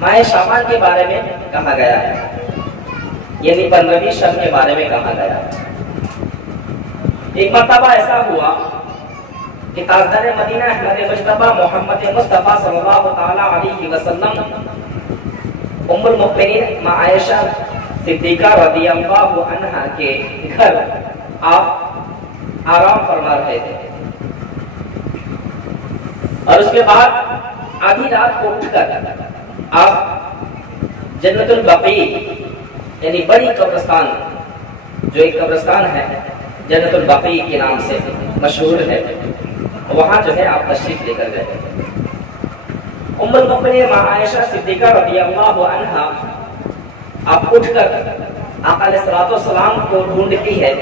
ماہ شعبان کے بارے میں کہا گیا ہے، یعنی 15ویں شب کے بارے میں کہا گیا ہے۔ ایک مرتبہ ایسا ہوا کہ تاجدار مدینہ احمد مجتبی محمد مصطفیٰ صلی اللہ تعالی علیہ وسلم ام المؤمنین ماں عائشہ صدیقہ رضی اللہ عنہا کے گھر آپ آرام فرما رہے تھے، اور اس کے بعد آدھی رات کو اٹھ کر آپ جنت البقیع یعنی بڑی قبرستان، جو ایک قبرستان ہے جنت البقیع کے نام سے مشہور ہے، وہاں جو ہے آپ تشریف لے کر گئے۔ ام المؤمنین ماں عائشہ صدیقہ رضی اللہ عنہا آپ اٹھ کر آقا علیہ الصلوۃ والسلام کو ڈھونڈتی ہے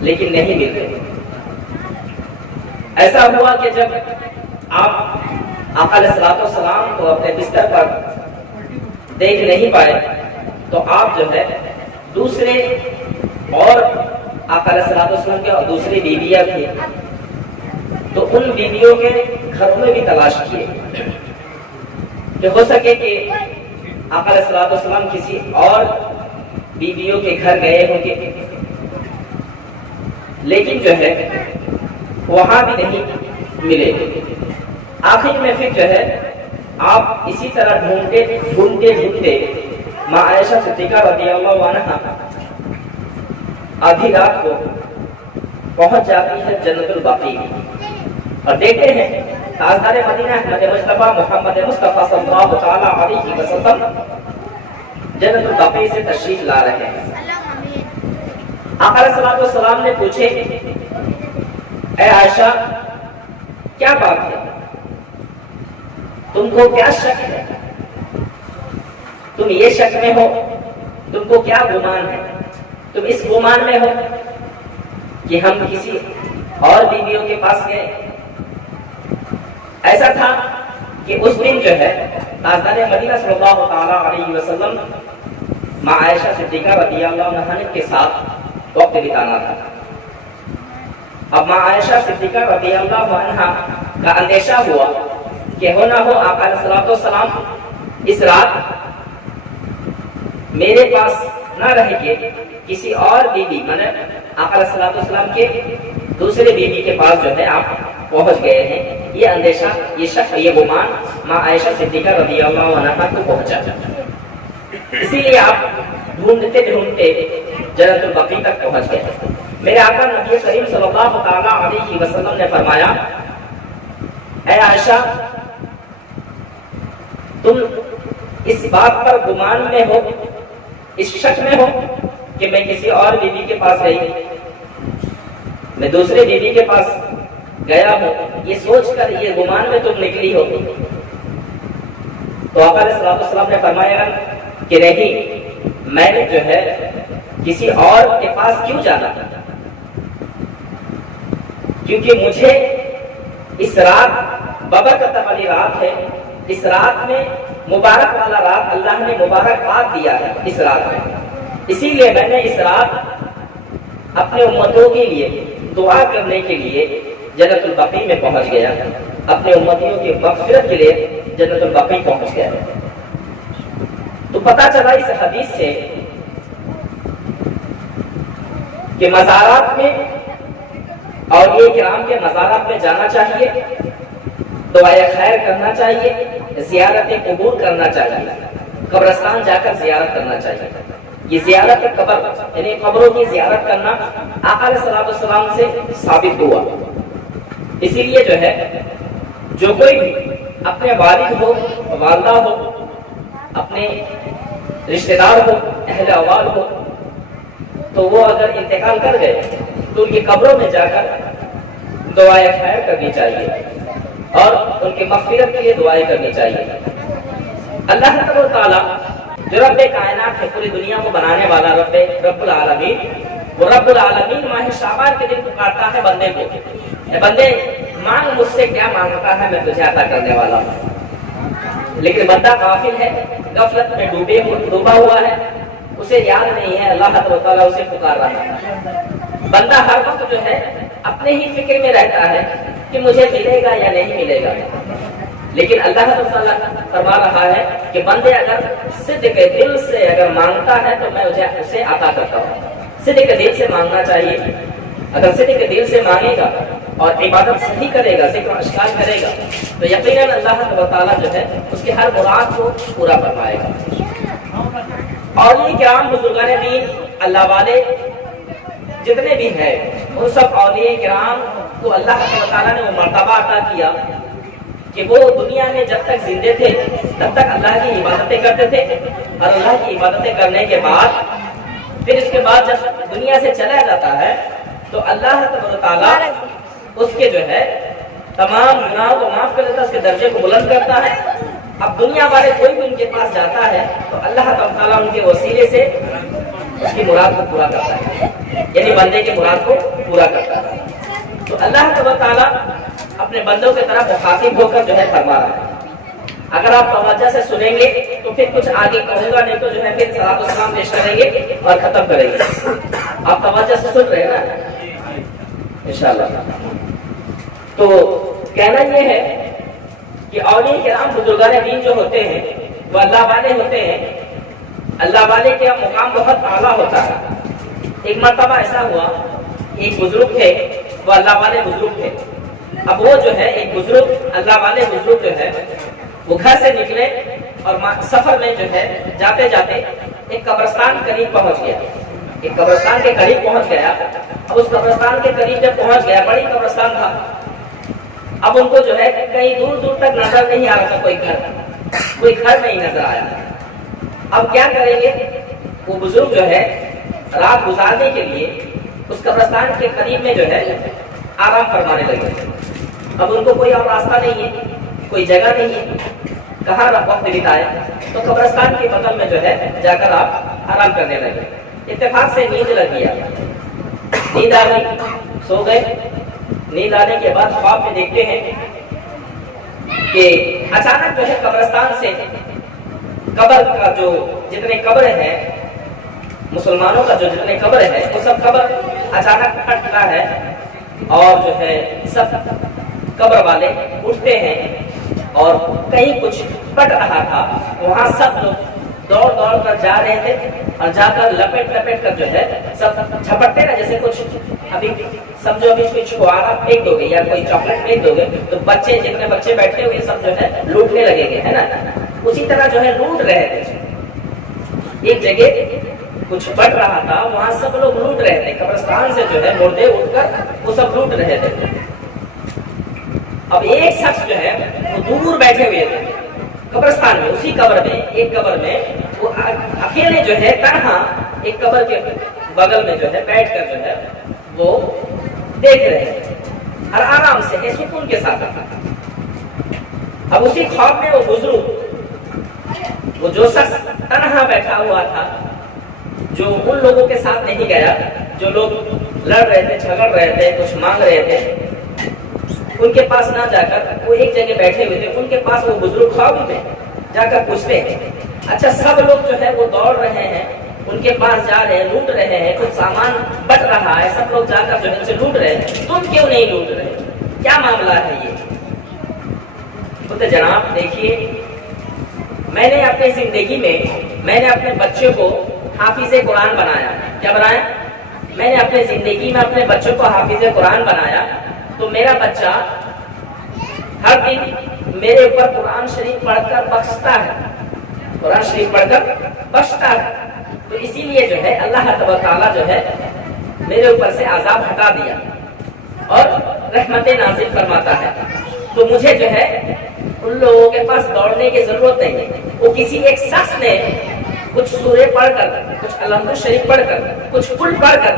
لیکن نہیں ملتے۔ ایسا ہوا کہ جب آپ آقا علیہ الصلوۃ والسلام کو اپنے بستر پر دیکھ نہیں پائے تو آپ جو ہے دوسرے اور آقا علیہ الصلوۃ والسلام کے اور دوسری بیویاں تھیں تو ان بیویوں کے گھروں میں بھی تلاش کیے کہ ہو سکے کہ آقا علیہ الصلوۃ والسلام کسی اور بیویوں کے گھر گئے ہوں گے، لیکن جو ہے وہاں بھی نہیں ملے۔ آخر میں پھر جو ہے آپ اسی طرح ڈھونڈتے ماں عائشہ صدیقہ رضی اللہ عنہا آدھی رات کو پہنچ جاتی ہے جنت البقیع اور دیکھتے ہیں تاجدار مدینہ احمد مجتبی محمد مصطفیٰ صلی اللہ تعالی علیہ وسلم جنت البقیع سے تشریف لا رہے ہیں۔ آقا علیہ الصلوۃ والسلام نے پوچھے، اے عائشہ کیا بات ہے، تم کو کیا شک ہے، تم یہ شک میں ہو، تم کو کیا گمان ہے، تم اس گمان میں ہو کہ ہم کسی اور بیویوں کے پاس گئے؟ ایسا تھا کہ اس دن جو ہے تاجدار مدینہ صلی اللہ تعالی علیہ وسلم ماں عائشہ صدیقہ رضی اللہ عنہا کے ساتھ وقت بتانا تھا۔ اب ماں عائشہ صدیقہ رضی اللہ عنہا کا اندیشہ ہوا کہ ہو نہ ہو آقا علیہ الصلوۃ والسلام اس رات میرے پاس نہ رہ کے کسی اور بیوی مطلب آقا علیہ الصلوۃ والسلام کے دوسرے بیوی کے پاس جو ہے آپ پہنچ گئے ہیں۔ یہ اندیشہ، یہ شک، یہ گمان ماں عائشہ صدیقہ رضی اللہ عنہا کو پہنچا، اسی لیے آپ ڈھونڈتے جنت البقیع تک پہنچ گئے۔ میرے آقا نبی کریم صلی اللہ تعالی علیہ وسلم نے فرمایا، اے عائشہ تم اس بات پر گمان میں ہو، اس شک میں ہو کہ میں کسی اور بیوی کے پاس گئی، میں دوسرے بیوی کے پاس گیا ہوں، یہ سوچ کر یہ گمان میں تم نکلی ہو؟ تو آقا علیہ الصلوۃ والسلام نے فرمایا کہ نہیں، میں نے جو ہے کسی اور کے پاس کیوں جانا، کیونکہ مجھے اس رات ببرکت والی رات ہے، اس رات میں مبارک والا رات اللہ نے مبارک بات دیا ہے اس رات میں، اسی لیے میں نے اس رات اپنے امتوں کے لیے دعا کرنے کے لیے جنت البقیع میں پہنچ گیا، اپنے امتیوں کی مغفرت کے لیے جنت البقیع پہنچ گیا۔ تو پتہ چلا اس حدیث سے کہ مزارات میں اور یہ کرام کے مزارات میں جانا چاہیے، دعائے خیر کرنا چاہیے، زیارت قبور کرنا چاہیے، قبرستان جا کر زیارت کرنا چاہیے۔ یہ زیارت قبر یعنی قبروں کی زیارت کرنا آقا علیہ الصلوۃ والسلام سے ثابت ہوا، اسی لیے جو ہے جو کوئی بھی اپنے والد ہو، والدہ ہو، اپنے رشتہ دار ہو، اہل اوال ہو، تو وہ اگر انتقال کر گئے تو ان کی قبروں میں جا کر دعائیں خیر کرنی چاہیے اور ان کے مغفرت کے لیے دعائیں کرنی چاہیے۔ اللہ تعالیٰ جو رب کائنات ہے، پوری دنیا کو بنانے والا رب العالمین، وہ رب العالمین ماہ شعبان کے دن پکارتا ہے بندے کو، اے بندے مانگ مجھ سے کیا مانگتا ہے، میں تجھے عطا کرنے والا ہوں۔ لیکن بندہ غافل ہے، غفلت میں ڈوبا ہوا ہے، اسے یاد نہیں ہے اللہ تعالیٰ اسے پکار رہا ہے۔ بندہ ہر وقت جو ہے اپنے ہی فکر میں رہتا ہے کہ مجھے ملے گا یا نہیں ملے گا، لیکن اللہ تعالیٰ فرما رہا ہے کہ بندے اگر صدق کے دل سے اگر مانگتا ہے تو میں اسے عطا کرتا ہوں. صدق کے دل سے مانگنا چاہیے. اگر صدق کے دل سے مانگے گا اور عبادت صحیح کرے گا, ذکر و اشکار کرے گا, تو یقیناً اللہ تعالیٰ جو ہے اس کے ہر مراد کو پورا فرمائے گا. اولیاء کرام بزرگان دین اللہ والے جتنے بھی ہیں ان سب اولیاء کرام کو اللہ تعالیٰ نے وہ مرتبہ عطا کیا کہ وہ دنیا میں جب تک زندے تھے تب تک اللہ کی عبادتیں کرتے تھے, اور اللہ کی عبادتیں کرنے کے بعد پھر اس کے بعد جب دنیا سے چلا جاتا ہے تو اللہ تعالیٰ اس کے جو ہے تمام گناہوں کو معاف کر دیتا ہے, اس کے درجے کو بلند کرتا ہے. اب دنیا والے کوئی بھی ان کے پاس جاتا ہے تو اللہ تعالیٰ ان کے وسیلے سے اس کی مراد کو پورا کرتا ہے, یعنی بندے کی مراد کو پورا کرتا ہے. تو اللہ تعالیٰ اپنے بندوں کی طرف مخاطب ہو کر جو ہے فرما رہا ہے. اگر آپ توجہ سے سنیں گے تو پھر کچھ آگے کہوں گا, نہیں تو جو ہے پھر صلاۃ و سلام پیش کریں گے اور ختم کریں گے. آپ توجہ سے سن رہے ہیں نا انشاءاللہ. تو کہنا یہ ہے کہ اولیاء کرام بزرگان دین جو ہوتے ہیں وہ اللہ والے ہوتے ہیں. اللہ والے کا مقام بہت اعلیٰ ہوتا ہے. ایک مرتبہ ایسا ہوا, ایک بزرگ تھے, وہ اللہ والے بزرگ تھے. اب وہ جو ہے ایک بزرگ اللہ والے بزرگ جو ہے وہ گھر سے نکلے اور سفر میں جو ہے جاتے جاتے ایک قبرستان قریب پہنچ گیا. ایک قبرستان کے قریب پہنچ گیا. اب اس قبرستان کے قریب جب پہنچ گیا, بڑی قبرستان تھا, اب ان کو جو ہے کہیں دور دور تک نظر نہیں آ رہا تھا, کوئی گھر نہیں نظر آیا. اب کیا کریں گے, وہ بزرگ جو ہے رات گزارنے کے لیے اس قبرستان کے قریب میں جو ہے آرام فرمانے لگے. اب ان کو کوئی اور راستہ نہیں ہے, کوئی جگہ نہیں ہے, کہاں وقت بتائے, تو قبرستان کے بغل میں جو ہے جا کر آپ آرام کرنے لگے. اتفاق سے نیند لگ گیا, نیند آ گئی, سو گئے. نیند آنے کے بعد خواب میں دیکھتے ہیں کہ اچانک جو ہے قبرستان سے قبر کا جو جتنے قبر ہیں مسلمانوں کا جو جتنے قبر ہے وہ سب قبر اچانک پھٹتا ہے اور جو ہے سب قبر والے اٹھتے ہیں اور کہیں کچھ پٹ رہا تھا, وہاں سب لوگ دوڑ دوڑ کر جا رہے تھے اور جا کر لپٹ لپٹ کر جو ہے سب جھپٹتے نا, جیسے کچھ ابھی سمجھو ابھی کوئی چھوارا پھینک دو گے یا کوئی چاکلیٹ پھینک دو گے تو بچے جتنے بچے بیٹھے ہوئے سب جو ہے لوٹنے لگے گے, ہے نا. اسی طرح جو ہے لوٹ رہے تھے. ایک جگہ کچھ بٹ رہا تھا, وہاں سب لوگ لوٹ رہے تھے. قبرستان سے جو ہے مردے اٹھ کر وہ سب لوٹ رہے تھے. اب ایک شخص جو ہے وہ دور بیٹھے ہوئے تھے قبرستان میں, اسی قبر میں, ایک قبر میں وہ اکیلے جو ہے تنہا ایک قبر کے بغل میں جو ہے بیٹھ کر جو ہے وہ دیکھ رہے ہیں اور آرام سے سکون کے ساتھ. اب اسی خواب میں وہ بزرگ, وہ جو شخص تنہا بیٹھا ہوا تھا, جو ان لوگوں کے ساتھ نہیں گیا جو لوگ لڑ رہے تھے, جھگڑ رہے تھے, کچھ مانگ رہے تھے, ان کے پاس نہ جا کر وہ ایک جگہ بیٹھے ہوئے تھے. ان کے پاس وہ بزرگ خواب میں جا کر پوچھتے ہیں, اچھا سب لوگ جو ہے وہ دوڑ رہے ہیں, ان کے پاس جا رہے ہیں, لوٹ رہے ہیں, کچھ سامان بٹ رہا ہے, سب لوگ جا کر جو ہے ان سے لوٹ رہے ہیں, تم کیوں نہیں لوٹ رہے, کیا معاملہ ہے یہ؟ بولتے جناب دیکھیے, میں نے اپنی زندگی میں نے اپنے بچے کو حافظ قرآن بنایا. کیا بنایا؟ میں نے اپنے زندگی میں اپنے بچوں کو حافظ قرآن بنایا. تو میرا بچہ ہر دن میرے اوپر قرآن شریف پڑھ کر بخشتا ہے, قرآن شریف پڑھ کر بخشتا ہے. تو اسی لیے جو ہے اللہ تعالیٰ جو ہے میرے اوپر سے عذاب ہٹا دیا اور رحمت نازل فرماتا ہے. تو مجھے جو ہے ان لوگوں کے پاس دوڑنے کی ضرورت نہیں ہے. وہ کسی ایک شخص نے کچھ سورے پڑھ کر, کچھ الحمد شریف پڑھ کر, کچھ کل پڑھ کر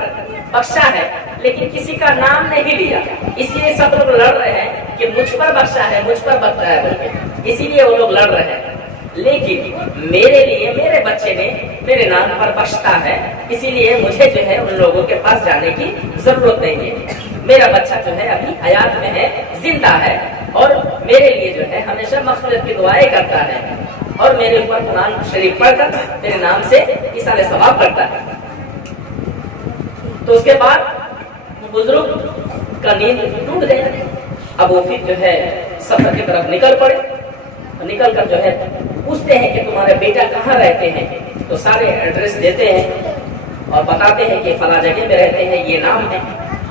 بخشا ہے, لیکن کسی کا نام نہیں لیا. اس لیے سب لوگ لڑ رہے ہیں کہ مجھ پر بخشا ہے, مجھ پر بخشا ہے بول کے, اسی لیے وہ لوگ لڑ رہے ہیں. لیکن میرے لیے میرے بچے نے میرے نام پر بخشتا ہے, اسی لیے مجھے جو ہے ان لوگوں کے پاس جانے کی ضرورت نہیں ہے. میرا بچہ جو ہے ابھی حیات میں ہے, زندہ ہے, اور میرے لیے جو ہے ہمیشہ مغفرت کی دعائیں کرتا ہے, اور میرے اوپر قرآن شریف پڑھ کر میرے نام سے ایصال ثواب کرتا ہے. تو اس کے بعد بزرگ کا نیند ٹوٹ گیا. اب وہ پھر جو ہے سفر کی طرف نکل پڑے. نکل کر جو ہے پوچھتے ہیں کہ تمہارے بیٹا کہاں رہتے ہیں، تو سارے ایڈریس دیتے ہیں اور بتاتے ہیں کہ فلاں جگہ میں رہتے ہیں، یہ نام ہے.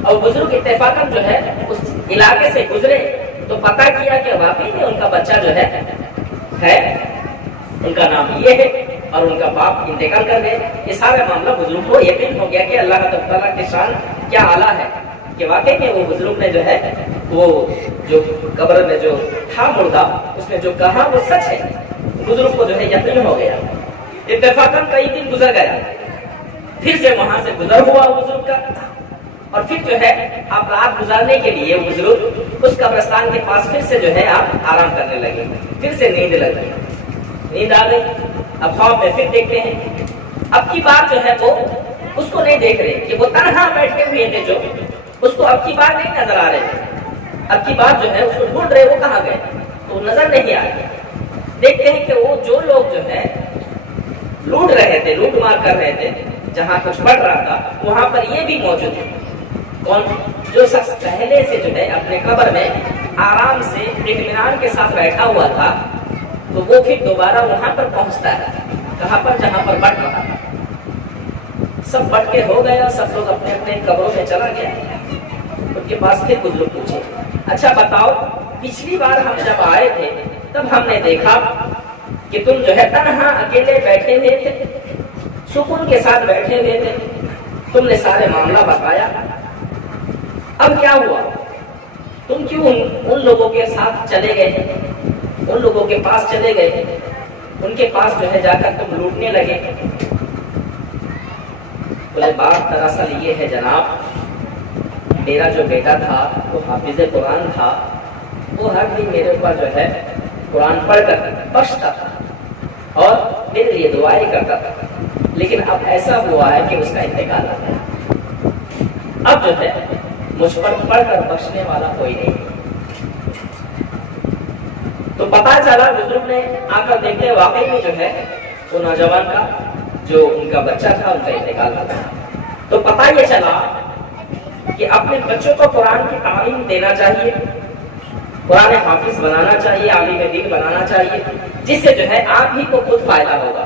اور بزرگ اتفاقاً جو ہے اس علاقے سے گزرے تو پتہ کیا کہ واقعی میں ان کا بچہ جو ہے ان کا نام یہ ہے اور ان کا باپ انتقال کر گئے. یہ سارا معاملہ بزرگ کو یقین ہو گیا کہ اللہ تعالیٰ کی شان کیا اعلیٰ ہے، کہ واقعی میں وہ بزرگ نے جو ہے وہ جو قبر میں جو تھا مردہ اس نے جو کہا وہ سچ ہے. بزرگ کو جو ہے یقین ہو گیا. اتفاقاً کئی دن گزر گیا، پھر سے وہاں سے گزر ہوا بزرگ کا، اور پھر جو ہے آپ رات گزارنے کے لیے بزرگ اس قبرستان کے پاس پھر سے جو ہے آپ آرام کرنے لگے. پھر سے نیند لگی، نیند آ گئی. اب خواب میں پھر دیکھتے ہیں. اب کی بار جو ہے وہ اس کو نہیں دیکھ رہے کہ وہ تنہا بیٹھے ہوئے تھے، جو اس کو اب کی بار نہیں نظر آ رہے تھے. اب کی بار جو ہے اس کو ڈھونڈ رہے، وہ کہاں گئے تو نظر نہیں آ رہے. دیکھتے ہیں کہ وہ جو لوگ جو ہے لوٹ رہے تھے، لوٹ مار کر رہے تھے، جہاں کچھ بڑھ رہا تھا وہاں پر یہ بھی موجود ہے. کون؟ جو شخص پہلے سے جو ہے اپنے قبر میں آرام سے اطمینان کے ساتھ بیٹھا ہوا تھا، تو وہ پھر دوبارہ وہاں پر پہنچتا ہے. کہاں پر؟ جہاں پر بٹ رہا تھا. سب بٹ کے ہو گیا، سب لوگ اپنے اپنے قبروں میں چلا گیا. ان کے پاس پھر بزرگ پوچھے، اچھا بتاؤ، پچھلی بار ہم جب آئے تھے تب ہم نے دیکھا کہ تم جو ہے تنہا اکیلے بیٹھے ہوئے تھے، سکون کے ساتھ بیٹھے ہوئے تھے، تم نے سارے معاملہ بتایا. اب کیا ہوا؟ تم کیوں ان لوگوں کے ساتھ چلے گئے، ان لوگوں کے پاس چلے گئے، ان کے پاس جو ہے جا کر تم لوٹنے لگے؟ بولے بات دراصل یہ ہے جناب، میرا جو بیٹا تھا وہ حافظ قرآن تھا، وہ ہر دن میرے اوپر جو ہے قرآن پڑھ کر بخشتا تھا اور میرے لیے دعائیں کرتا تھا. لیکن اب ایسا ہوا ہے کہ اس کا انتقال ہو گیا. اب جو ہے مجھ پر پڑھ کر بخشنے والا کوئی نہیں. تو پتا چلا بزرگ نے آ کر دیکھتے واقعی میں جو ہے وہ نوجوان کا جو ان کا بچہ تھا ان کا انتقال ہو گیا. تو پتا یہ چلا کہ اپنے بچوں کو قرآن کی تعلیم دینا چاہیے، قرآن حافظ بنانا چاہیے، عالم دین بنانا چاہیے، جس سے جو ہے آپ ہی کو خود فائدہ ہوگا.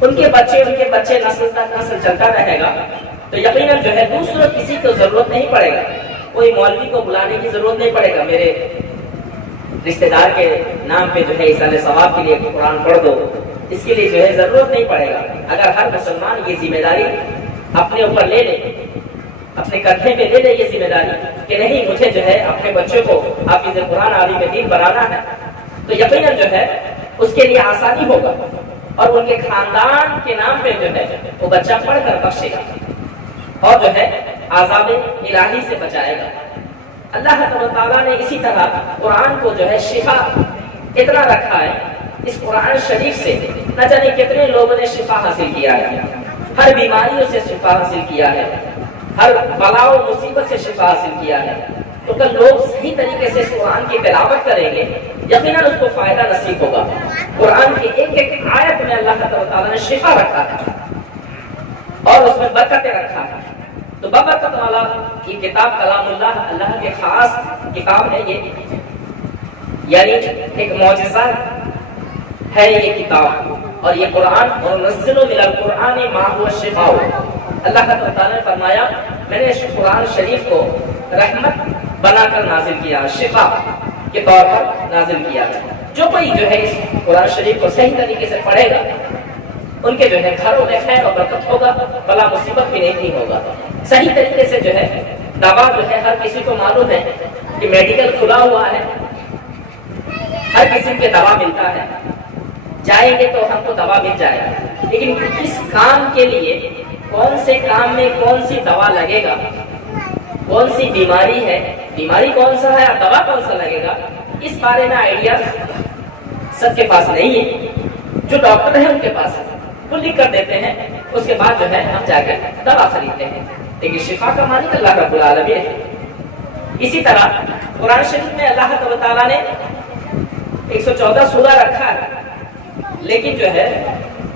ان کے بچے نسل تک نسل چلتا رہے گا تو یقیناً جو ہے دوسروں کسی کو ضرورت نہیں پڑے گا، کوئی مولوی کو بلانے کی ضرورت نہیں پڑے گا، میرے رشتہ دار کے نام پہ جو ہے ایصال ثواب کے لیے قرآن پڑھ دو، اس کے لیے جو ہے ضرورت نہیں پڑے گا. اگر ہر مسلمان یہ ذمہ داری اپنے اوپر لے لے، اپنے کندھے پہ لے لے یہ ذمہ داری کہ نہیں مجھے جو ہے اپنے بچوں کو حافظ قرآن عالم دین بنانا ہے، تو یقیناً جو ہے اس کے لیے آسانی ہوگا اور ان کے خاندان کے نام پہ جو ہے وہ بچہ پڑھ کر بخشے گا اور جو ہے عذاب الہی سے بچائے گا. اللہ تعالیٰ نے اسی طرح قرآن کو جو ہے شفا اتنا رکھا ہے. اس قرآن شریف سے نہ جانے کتنے لوگوں نے شفا حاصل کیا ہے، ہر بیماریوں سے شفا حاصل کیا ہے، ہر بلا و مصیبت سے شفا حاصل کیا ہے. تو اگر لوگ صحیح طریقے سے اس قرآن کی تلاوت کریں گے یقیناً اس کو فائدہ نصیب ہوگا. قرآن کی ایک ایک آیت میں اللہ تعالیٰ نے شفا رکھا ہے اور اس میں برکتیں رکھا ہے. تو بابرکت والا یہ کتاب کلام اللہ، اللہ کے خاص کتاب ہے یہ، یعنی ایک معجزہ ہے یہ کتاب. اور یہ قرآن اور نزل من القرآن ما هو شفاء، اللہ تعالیٰ نے فرمایا میں نے اس قرآن شریف کو رحمت بنا کر نازل کیا، شفا کے طور پر نازل کیا. جو کوئی جو ہے اس قرآن شریف کو صحیح طریقے سے پڑھے گا ان کے جو ہے گھروں میں خیر و برکت ہوگا، بلا مصیبت بھی نہیں ہوگا. صحیح طریقے سے جو ہے دوا جو ہے ہر کسی کو معلوم ہے کہ میڈیکل کھلا ہوا ہے، ہر قسم کے دوا ملتا ہے، جائیں گے تو ہم کو دوا مل جائے گا. لیکن کس کام کے لیے، کون سے کام میں کون سی دوا لگے گا، کون سی بیماری ہے، بیماری کون سا ہے اور دوا کون سا لگے گا، اس بارے میں آئیڈیا سب کے پاس نہیں ہے. جو ڈاکٹر ہیں ان کے پاس ہے، وہ لکھ کر دیتے ہیں، اس کے بعد جو ہے ہم جا کر دوا خریدتے ہیں. لیکن شفا کا مالک اللہ رب العالمین ہے. اسی طرح قرآن شریف میں اللہ تعالیٰ نے 114 سورہ رکھا ہے، لیکن جو ہے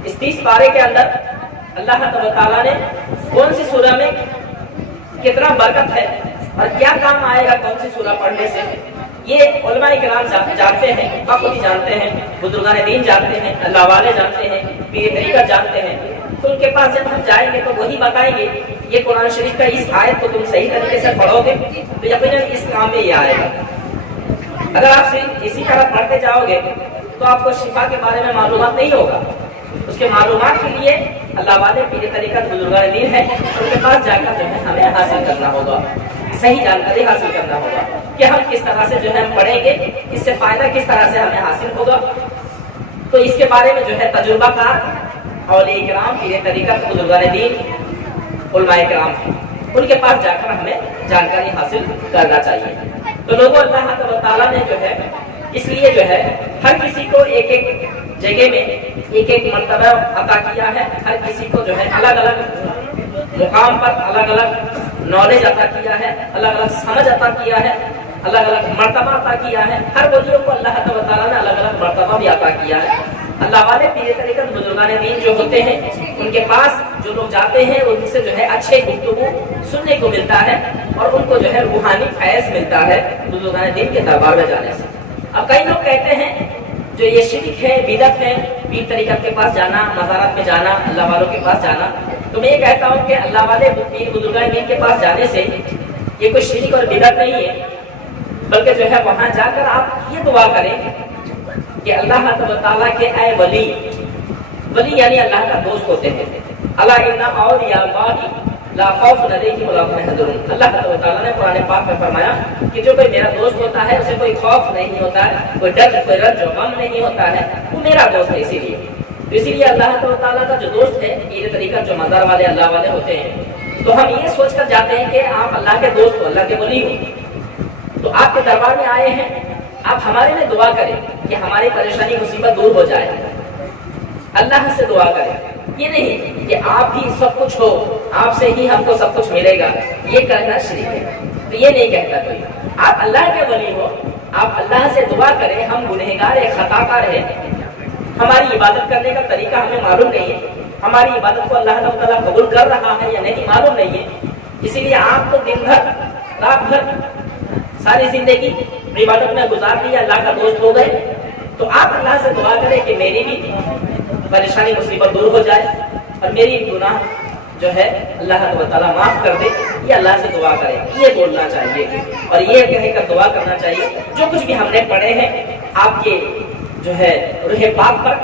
اس 30 پارے کے اندر اللہ تعالیٰ نے کون سی سورہ میں کتنا برکت ہے اور کیا کام آئے گا کون سی سورہ پڑھنے سے، یہ علماء کرام جانتے ہیں، خود جانتے ہیں، بزرگان دین جانتے ہیں، اللہ والے جانتے ہیں، پیر طریقت جانتے ہیں. تو ان کے پاس جب ہم جائیں گے تو وہی بتائیں گے یہ قرآن شریف کا اس آیت کو تم صحیح طریقے سے پڑھو گے تو یقیناً اس کام میں یہ آئے گا. اگر آپ صرف اسی طرح پڑھتے جاؤ گے تو آپ کو شفا کے بارے میں معلومات نہیں ہوگا. اس کے معلومات کے لیے اللہ والے پیر طریقت بزرگان دین ہیں، ان کے پاس جا کر جو ہے ہمیں حاصل کرنا ہوگا، صحیح جانکاری حاصل کرنا ہوگا کہ ہم کس طرح سے جو ہے پڑھیں گے، اس سے فائدہ کس طرح سے ہمیں حاصل ہوگا. تو اس کے بارے میں جو ہے تجربہ کار اولیاء کرام، پیر طریقت بزرگان دین، علماء کرام ہیں، ان کے پاس جا کر ہمیں جانکاری حاصل کرنا چاہیے. تو لوگوں اللہ تعالیٰ نے جو ہے اس لیے جو ہے ہر کسی کو ایک ایک جگہ میں ایک ایک مرتبہ عطا کیا ہے. ہر کسی کو جو ہے الگ الگ مقام پر الگ الگ نالج عطا کیا ہے، الگ الگ سمجھ عطا کیا ہے، الگ الگ مرتبہ عطا کیا ہے. ہر ولیوں کو اللہ تعالیٰ نے الگ الگ مرتبہ بھی عطا کیا ہے. اللہ والے پیر طریقت بزرگان دین جو ہوتے ہیں ان کے پاس جو لوگ جاتے ہیں ان سے جو ہے اچھے گفتگو سننے کو ملتا ہے اور ان کو جو ہے روحانی فیض ملتا ہے بزرگان دین کے دربار میں جانے سے. اب کئی لوگ کہتے ہیں جو یہ شرک ہے، بدعت ہے، پیر طریقت کے پاس جانا، مزارات میں جانا، اللہ والوں کے پاس جانا. تو میں یہ کہتا ہوں کہ اللہ والے پیر بزرگان دین کے پاس جانے سے یہ کوئی شرک اور بدعت نہیں ہے، بلکہ جو ہے وہاں جا کر آپ یہ دعا کریں کہ اللہ تعالیٰ کے اے ولی، ولی یعنی اللہ کا دوست ہوتے ہیں. اللہ ان اولیاء اللہ لا خوف علیہم ولا هم يحزنون. اللہ تعالیٰ نے قرآن پاک میں فرمایا کہ جو کوئی میرا دوست ہوتا ہے اسے کوئی خوف نہیں ہوتا ہے، کوئی ڈر، کوئی رنج و غم نہیں ہوتا ہے، وہ میرا دوست ہے. اسی لیے اللہ تعالیٰ کا جو دوست ہے پیر طریقت جو مزار والے اللہ والے ہوتے ہیں تو ہم یہ سوچ کر جاتے ہیں کہ آپ اللہ کے دوست ہو، اللہ کے ولی ہو، تو آپ کے دربار میں آئے ہیں، آپ ہمارے لیے دعا کریں کہ ہماری پریشانی مصیبت دور ہو جائے. اللہ سے دعا کریں، یہ نہیں کہ آپ ہی سب کچھ ہو، آپ سے ہی ہم کو سب کچھ ملے گا، یہ کہنا شریک ہے. تو یہ نہیں کہتا کوئی. آپ اللہ کے ولی ہو، آپ اللہ سے دعا کریں. ہم گنہگار ہیں، خطا کار ہیں، ہماری عبادت کرنے کا طریقہ ہمیں معلوم نہیں ہے، ہماری عبادت کو اللہ تعالیٰ قبول کر رہا ہے یا نہیں معلوم نہیں ہے. اسی لیے آپ کو دن بھر رات بھر ساری زندگی عبادت میں گزار دیا، اللہ کا دوست ہو گئے. تو آپ اللہ سے دعا کریں کہ میری بھی پریشانی مصیبت دور ہو جائے اور میری گناہ جو ہے اللہ تعالیٰ معاف کر دے. یہ اللہ سے دعا کریں، یہ بولنا چاہیے اور یہ کہہ کر دعا کرنا چاہیے جو کچھ بھی ہم نے پڑھے ہیں آپ کے جو ہے روح پاک پر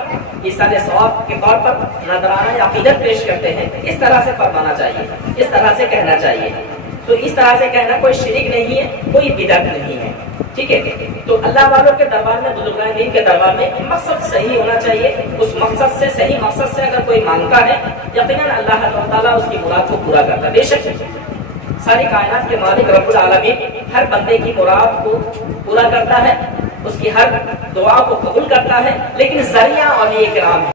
ایصال ثواب کے طور پر نذرانہ یا عقیدت پیش کرتے ہیں، اس طرح سے فرمانا چاہیے، اس طرح سے کہنا چاہیے. تو اس طرح سے کہنا کوئی شرک نہیں ہے، کوئی بدعت نہیں ہے. ٹھیک ہے. تو اللہ والوں کے دربار میں، بزرگان دین کے دربار میں مقصد صحیح ہونا چاہیے. اس مقصد سے، صحیح مقصد سے اگر کوئی مانگتا ہے یقیناً اللہ تعالیٰ اس کی مراد کو پورا کرتا ہے. بے شک ساری کائنات کے مالک رب العالمین ہر بندے کی مراد کو پورا کرتا ہے، اس کی ہر دعا کو قبول کرتا ہے، لیکن ذریعہ اولیاء کرام ہے.